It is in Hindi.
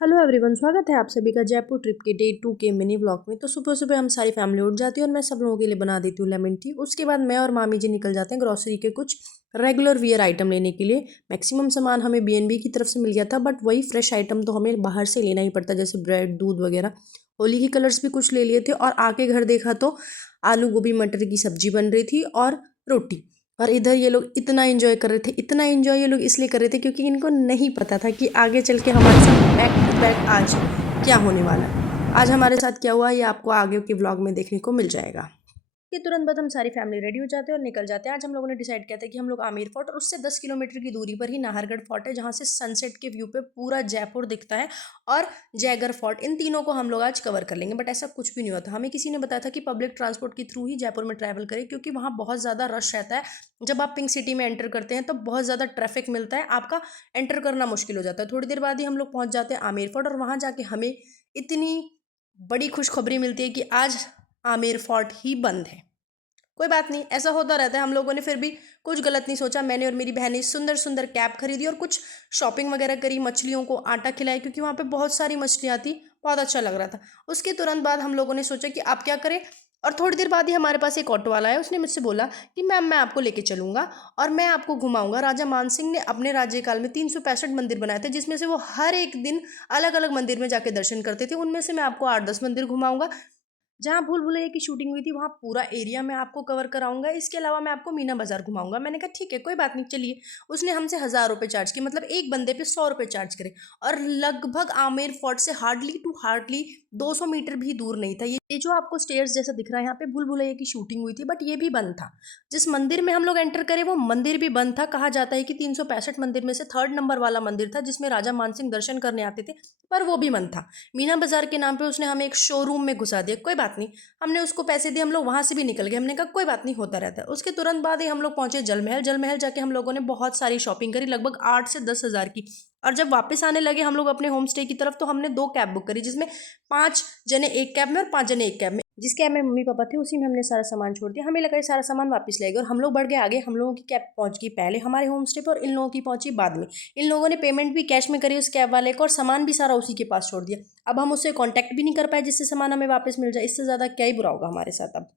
हेलो एवरीवन, स्वागत है आप सभी का जयपुर ट्रिप के डे 2 के मिनी व्लॉग में। तो सुबह सुबह हम सारी फैमिली उठ जाती है और मैं सब लोगों के लिए बना देती हूँ लेमन टी। उसके बाद मैं और मामी जी निकल जाते हैं ग्रोसरी के कुछ रेगुलर वियर आइटम लेने के लिए। मैक्सिमम सामान हमें बीएनबी की तरफ से मिल गया था, बट वही फ्रेश आइटम तो हमें बाहर से लेना ही पड़ता, जैसे ब्रेड, दूध वगैरह। होली के कलर्स भी कुछ ले लिए थे और आके घर देखा तो आलू गोभी मटर की सब्जी बन रही थी और रोटी। और इधर ये लोग इतना एंजॉय कर रहे थे, इतना एंजॉय ये लोग इसलिए कर रहे थे क्योंकि इनको नहीं पता था कि आगे चल के हमारे साथ बैक टू बैक आज क्या होने वाला है। आज हमारे साथ क्या हुआ ये आपको आगे के व्लॉग में देखने को मिल जाएगा। के तुरंत बाद हम सारी फैमिली रेडी हो जाते हैं और निकल जाते हैं। आज हम लोगों ने डिसाइड किया था कि हम लोग आमेर फोर्ट और उससे 10 किलोमीटर की दूरी पर ही नाहरगढ़ फोर्ट है, जहाँ से सनसेट के व्यू पे पूरा जयपुर दिखता है, और जयगढ़ फोर्ट, इन तीनों को हम लोग आज कवर कर लेंगे। बट ऐसा कुछ भी नहीं हुआ था। हमें किसी ने बताया था कि पब्लिक ट्रांसपोर्ट के थ्रू ही जयपुर में ट्रैवल करें, क्योंकि वहाँ बहुत ज़्यादा रश रहता है। जब आप पिंक सिटी में एंटर करते हैं तो बहुत ज़्यादा ट्रैफिक मिलता है, आपका एंटर करना मुश्किल हो जाता है। थोड़ी देर बाद ही हम लोग पहुँच जाते हैं आमेर फोर्ट, और वहाँ जाके हमें इतनी बड़ी खुशखबरी मिलती है कि आज आमेर फोर्ट ही बंद है। कोई बात नहीं, ऐसा होता रहता है। हम लोगों ने फिर भी कुछ गलत नहीं सोचा। मैंने और मेरी बहन ने सुंदर सुंदर कैप खरीदी और कुछ शॉपिंग वगैरह करी, मछलियों को आटा खिलाया, क्योंकि वहाँ पे बहुत सारी मछलियाँ थी। बहुत अच्छा लग रहा था। उसके तुरंत बाद हम लोगों ने सोचा कि आप क्या करें, और थोड़ी देर बाद ही हमारे पास एक ऑटो वाला है। उसने मुझसे बोला कि मैम मैं आपको लेके चलूंगा और मैं आपको घुमाऊंगा। राजा मानसिंह ने अपने राज्यकाल में 365 मंदिर बनाए थे, जिसमें से वो हर एक दिन अलग अलग मंदिर में जाके दर्शन करते थे। उनमें से मैं आपको 8-10 मंदिर घुमाऊंगा। जहाँ भूल भुलैया की शूटिंग हुई थी वहाँ पूरा एरिया मैं आपको कवर कराऊंगा। इसके अलावा मैं आपको मीना बाजार घुमाऊंगा। मैंने कहा ठीक है, कोई बात नहीं, चलिए। उसने हमसे 1000 रुपये चार्ज किए, मतलब एक बंदे पे 100 रुपये चार्ज करे। और लगभग आमेर फोर्ट से हार्डली टू हार्डली 200 मीटर भी दूर नहीं था। ये जो आपको स्टेयर्स जैसा दिख रहा है, यहाँ पे भूल भुलैया की शूटिंग हुई थी, बट ये भी बंद था। जिस मंदिर में हम लोग एंटर करे वो मंदिर भी बंद था। कहा जाता है कि 365 मंदिर में से 3rd नंबर वाला मंदिर था, जिसमें राजा मानसिंह दर्शन करने आते थे, पर वो भी बंद था। मीना बाजार के नाम पे उसने हमें एक शोरूम में घुसा दिया। कोई बात नहीं, हमने उसको पैसे दिए, हम लोग वहां से भी निकल गए। हमने कहा कोई बात नहीं, होता रहता है। उसके तुरंत बाद ही हम लोग पहुंचे जल महल। जल महल जाके हम लोगों ने बहुत सारी शॉपिंग करी, लगभग 8 से 10 हज़ार की। और जब वापस आने लगे हम लोग अपने होम स्टे की तरफ, तो हमने 2 कैब बुक करी, जिसमें 5 जने एक कैब में और 5 जने एक कैब में। जिस कैब में मम्मी पापा थे उसी में हमने सारा सामान छोड़ दिया। हमें लगा ये सारा सामान वापस ले गए, और हम लोग बढ़ गए आगे। हम लोगों की कैब पहुंच गई पहले हमारे होम स्टे पर, और इन लोगों की पहुंची बाद में। इन लोगों ने पेमेंट भी कैश में करी उस कैब वाले को, और सामान भी सारा उसी के पास छोड़ दिया। अब हम उससे कांटेक्ट भी नहीं कर पाए जिससे सामान हमें वापस मिल जाए। इससे ज़्यादा क्या ही बुरा होगा हमारे साथ अब।